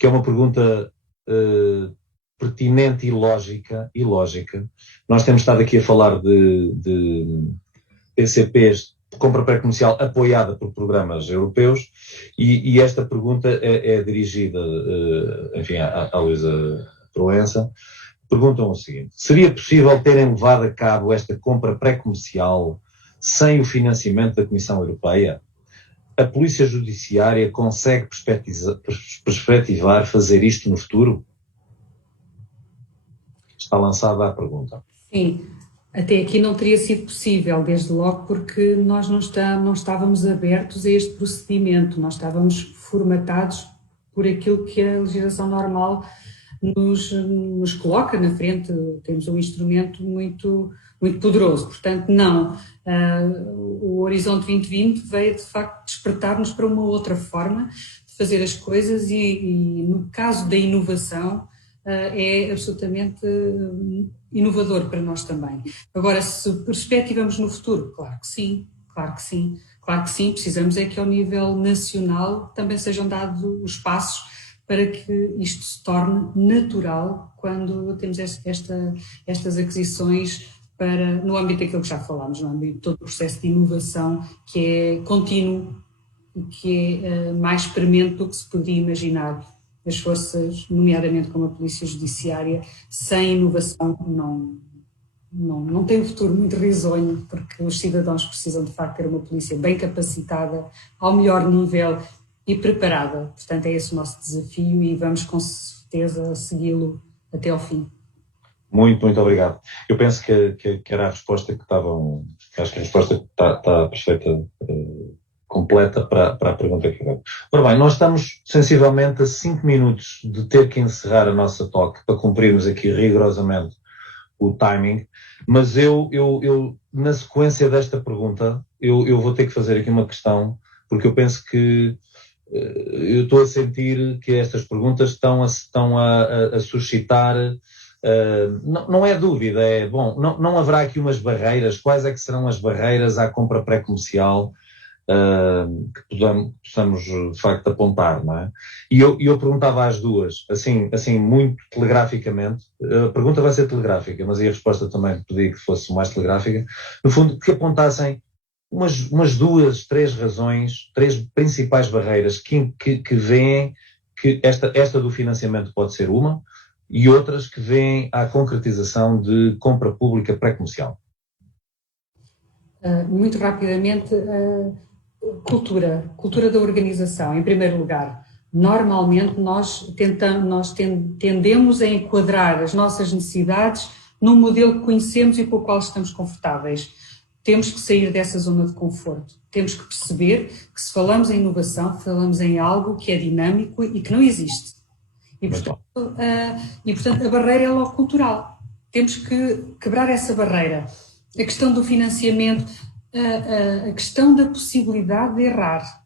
é uma pergunta pertinente e lógica. Nós temos estado aqui a falar de PCPs, de compra pré-comercial apoiada por programas europeus, e esta pergunta é dirigida, enfim, à Luísa Proença. Perguntam o seguinte: seria possível terem levado a cabo esta compra pré-comercial sem o financiamento da Comissão Europeia? A Polícia Judiciária consegue perspectivar fazer isto no futuro? Está lançada a pergunta. Sim, até aqui não teria sido possível, desde logo, porque nós não estávamos abertos a este procedimento, nós estávamos formatados por aquilo que a legislação normal nos coloca na frente. Temos um instrumento muito, muito poderoso, portanto não. O Horizonte 2020 veio de facto despertar-nos para uma outra forma de fazer as coisas e no caso da inovação, é absolutamente inovador para nós também. Agora, se perspectivamos no futuro, claro que sim, precisamos é que ao nível nacional também sejam dados os passos para que isto se torne natural quando temos estas aquisições no âmbito daquilo que já falámos, no âmbito de todo o processo de inovação que é contínuo e que é mais premente do que se poderia imaginar. As forças, nomeadamente como a Polícia Judiciária, sem inovação não tem um futuro muito risonho, porque os cidadãos precisam de facto ter uma polícia bem capacitada, ao melhor nível e preparada. Portanto, é esse o nosso desafio e vamos com certeza segui-lo até ao fim. Muito obrigado. Eu penso que era a resposta que estavam. Acho que a resposta está perfeita, completa para a pergunta que eu. Ora bem, nós estamos sensivelmente a 5 minutos de ter que encerrar a nossa talk para cumprirmos aqui rigorosamente o timing, mas eu na sequência desta pergunta, eu vou ter que fazer aqui uma questão, porque eu penso que eu estou a sentir que estas perguntas estão a suscitar. Não é dúvida, é bom, não haverá aqui umas barreiras. Quais é que serão as barreiras à compra pré-comercial que possamos de facto apontar, não é? E eu perguntava às duas, assim muito telegraficamente, a pergunta vai ser telegráfica, mas a resposta também pedi que fosse mais telegráfica, no fundo, que apontassem umas 2, 3 razões, 3 principais barreiras que veem que esta do financiamento pode ser uma, e outras que vêm à concretização de compra pública pré-comercial. Muito rapidamente, cultura da organização, em primeiro lugar. Normalmente nós tendemos a enquadrar as nossas necessidades num modelo que conhecemos e com o qual estamos confortáveis. Temos que sair dessa zona de conforto. Temos que perceber que se falamos em inovação, falamos em algo que é dinâmico e que não existe. E portanto, a barreira é logo cultural. Temos que quebrar essa barreira. A questão do financiamento, a questão da possibilidade de errar,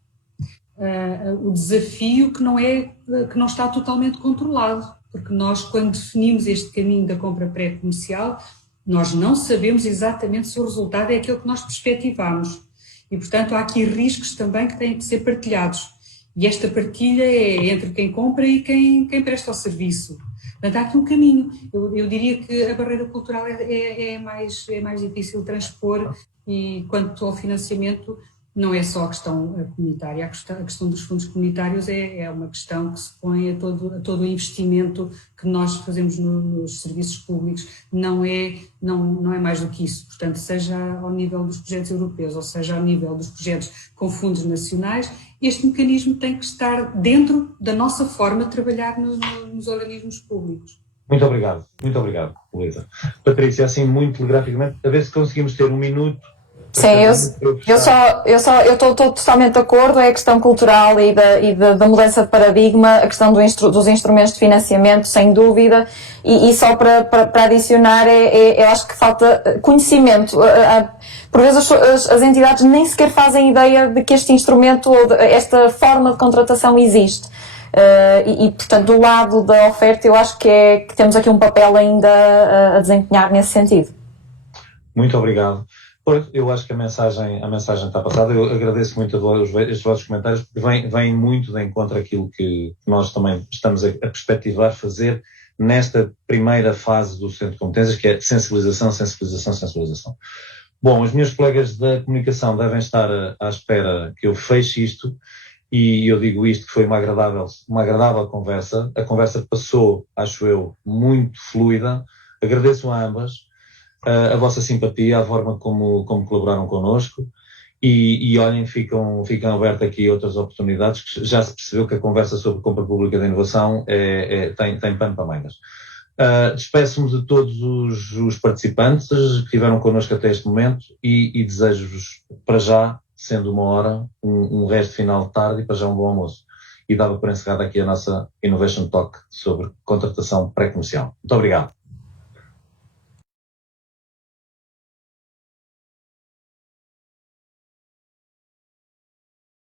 o desafio que não está totalmente controlado, porque nós, quando definimos este caminho da compra pré-comercial, nós não sabemos exatamente se o resultado é aquele que nós perspectivamos. E, portanto, há aqui riscos também que têm que ser partilhados. E esta partilha é entre quem compra e quem presta o serviço. Portanto, há aqui um caminho. Eu diria que a barreira cultural é mais difícil de transpor, e quanto ao financiamento, não é só a questão comunitária. A questão dos fundos comunitários é uma questão que se põe a todo o investimento que nós fazemos nos serviços públicos. Não é mais do que isso. Portanto, seja ao nível dos projetos europeus, ou seja ao nível dos projetos com fundos nacionais, este mecanismo tem que estar dentro da nossa forma de trabalhar nos organismos públicos. Muito obrigado, Luísa. Patrícia, assim muito telegraficamente, a ver se conseguimos ter 1 minuto. Sim, eu estou totalmente de acordo. É a questão cultural e da mudança de paradigma, a questão dos instrumentos de financiamento, sem dúvida, e só para adicionar, eu acho que falta conhecimento. Por vezes as entidades nem sequer fazem ideia de que este instrumento ou esta forma de contratação existe. Portanto, do lado da oferta, eu acho que temos aqui um papel ainda a desempenhar nesse sentido. Muito obrigado. Eu acho que a mensagem está passada. Eu agradeço muito estes vossos comentários, porque vem muito de encontro àquilo que nós também estamos a perspectivar fazer nesta primeira fase do Centro de Competências, que é sensibilização. Bom, os meus colegas da comunicação devem estar à espera que eu feche isto, e eu digo isto, que foi uma agradável conversa. A conversa passou, acho eu, muito fluida. Agradeço a ambas a vossa simpatia, a forma como colaboraram connosco, e olhem, ficam abertas aqui outras oportunidades, que já se percebeu que a conversa sobre compra pública de inovação tem pano para mangas. Despeço-me de todos os participantes que estiveram connosco até este momento, e desejo-vos, para já, sendo 1h, um resto final de tarde, e para já um bom almoço. E dava por encerrada aqui a nossa Innovation Talk sobre contratação pré-comercial. Muito obrigado.